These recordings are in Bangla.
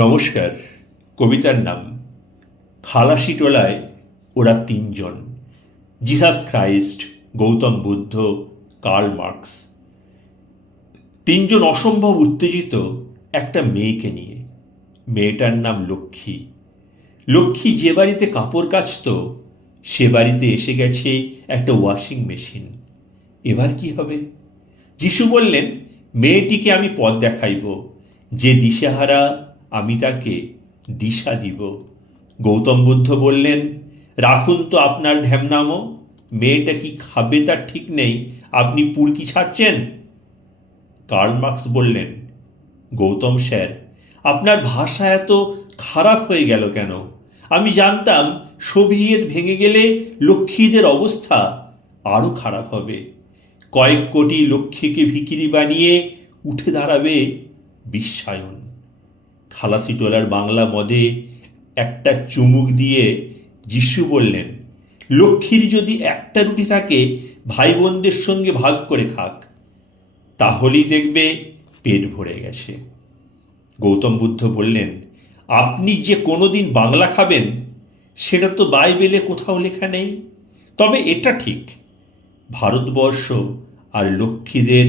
নমস্কার। কবিতার নাম খালাসিটোলায় ওরা তিনজন, Jesus Christ, Gautam Buddha, Karl Marx. তিনজন অসম্ভব উত্তেজিত একটা মেয়েকে নিয়ে। মেয়েটার নাম লক্ষ্মী। লক্ষ্মী যে বাড়িতে কাপড় কাচত সে বাড়িতে এসে গেছে একটা ওয়াশিং মেশিন। এবার কি হবে? যিশু বললেন, মেয়েটিকে আমি পথ দেখাইব, যে দিশেহারা আমি তাকে দিশা দিব। গৌতম বুদ্ধ বললেন, রাখুন তো আপনার ঢ্যামনামো, মেয়েটা কি খাবে তার ঠিক নেই, আপনি পুরকি ছাড়ছেন। কার্ল মার্কস বললেন, গৌতম স্যার, আপনার ভাষা এত খারাপ হয়ে গেল কেন? আমি জানতাম সোভিয়েত ভেঙে গেলে লক্ষ্মীদের অবস্থা আরও খারাপ হবে। কয়েক কোটি লক্ষ্মীকে ভিখিরি বানিয়ে উঠে দাঁড়াবে বিশ্বায়ন। খালাসিটোলার বাংলা মদে একটা চুমুক দিয়ে যিশু বললেন, লক্ষ্মীর যদি একটা রুটি থাকে ভাই বোনদের সঙ্গে ভাগ করে খাক, তাহলেই দেখবে পেট ভরে গেছে। গৌতম বুদ্ধ বললেন, আপনি যে কোনোদিন বাংলা খাবেন সেটা তো বাইবেলে কোথাও লেখা নেই। তবে এটা ঠিক, ভারতবর্ষ আর লক্ষ্মীদের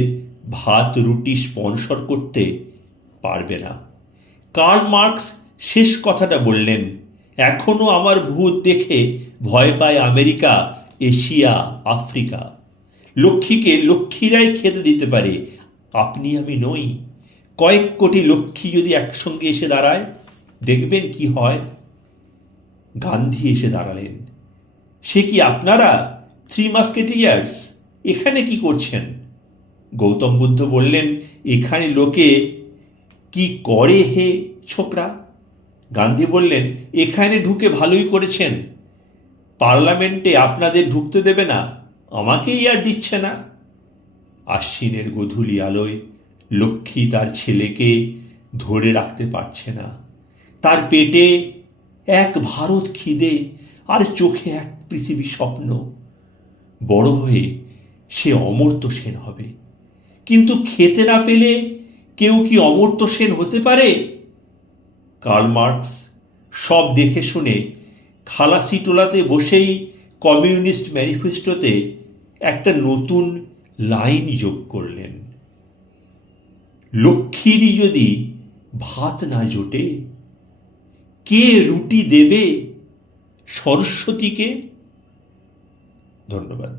ভাত রুটি স্পন্সর করতে পারবে না। কার্ল মার্কস শেষ কথাটা বললেন, এখনো আমার ভূত দেখে ভয় পায় আমেরিকা, এশিয়া, আফ্রিকা। লক্ষ্মীকে লক্ষ্মীরাই খেতে দিতে পারে, আপনি আমি নই। কয়েক কোটি লক্ষ্মী যদি একসঙ্গে এসে দাঁড়ায়, দেখবেন কি হয়। গান্ধী এসে দাঁড়ালেন। সে কি আপনারা 3 মাস্কেটিয়ার্স এখানে কি করছেন? গৌতম বুদ্ধ বললেন, এখানে লোকে কি করে হে ছোকরা? গান্ধী বললেন, এখানে ঢুকে ভালোই করেছেন, পার্লামেন্টে আপনাদের ঢুকতে দেবে না, আমাকেই আর দিচ্ছে না। আশ্বিনের গধূলি আলোয় লক্ষ্মী তার ছেলেকে ধরে রাখতে পারছে না। তার পেটে এক ভারত খিদে আর চোখে এক পৃথিবী স্বপ্ন। বড় হয়ে সে অমর্ত্য সেন হবে, কিন্তু খেতে না পেলে কেউ কি অমর্ত্য সেন হতে পারে? কার্ল মার্কস সব দেখে শুনে খালাসিটোলাতে বসেই কমিউনিস্ট ম্যানিফেস্টোতে একটা নতুন লাইন যোগ করলেন, লক্ষ্মীরই যদি ভাত না জোটে, কে রুটি দেবে সরস্বতীকে? ধন্যবাদ।